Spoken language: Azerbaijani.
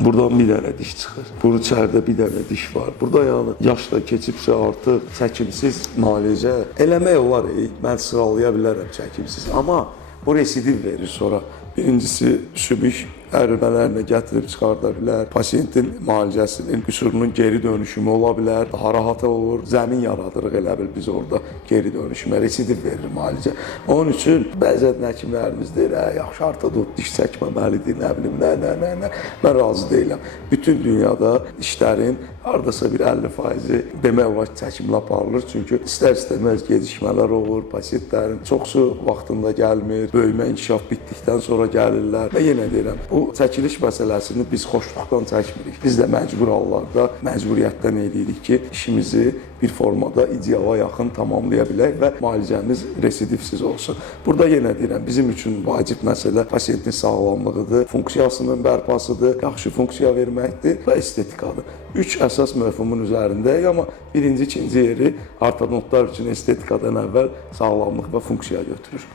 Buradan bir dənə diş çıxır. Bu içəridə bir dənə diş var. Burada yəni yaşla keçibsə artıq çəkimsiz müalicə eləmək olar. Mən sıralaya bilərəm çəkimsiz. Amma bu residiv verir sonra. Birincisi sümük ərimələrlə gətirib çıxarda bilər. Pasiyentin müalicəsinin qüsurunun geri dönüşümü ola bilər. Daha rahat olur. Zəmin yaradırıq elə bil biz orada geri dönüşümə residiv verir müalicə. Onun üçün bəzən həkimlərimiz deyir, yaxşı ortodont diş çəkməməlidir, nə bilim, nə. Mən razı deyiləm. Bütün dünyada dişlərin hardasa bir 50%-i demək olar çəkimlə aparılır. Çünki istər-istəməz gecikmələr olur. Pasiyentlərin çoxsu vaxtında gəlmir. Böyümə inkişaf bitdikdən sonra gəlirlər. Və yenə deyirəm, bu çəkiliş məsələsini biz xoşluqdan çəkmirik. Biz də məcbur hallarda məcburiyyətdən eləyirik ki, işimizi bir formada ideala yaxın tamamlaya bilək və müalicəmiz residivsiz olsun. Burada yenə deyirəm, bizim üçün vacib məsələ pasiyentin sağlamlığıdır, funksiyasının bərpasıdır, yaxşı funksiya verməkdir və estetikadır. 3 əsas mövhumun üzərindəyik, amma birinci, ikinci yeri ortodontlar üçün estetikadan əvvəl sağlamlıq və funksiya götürür.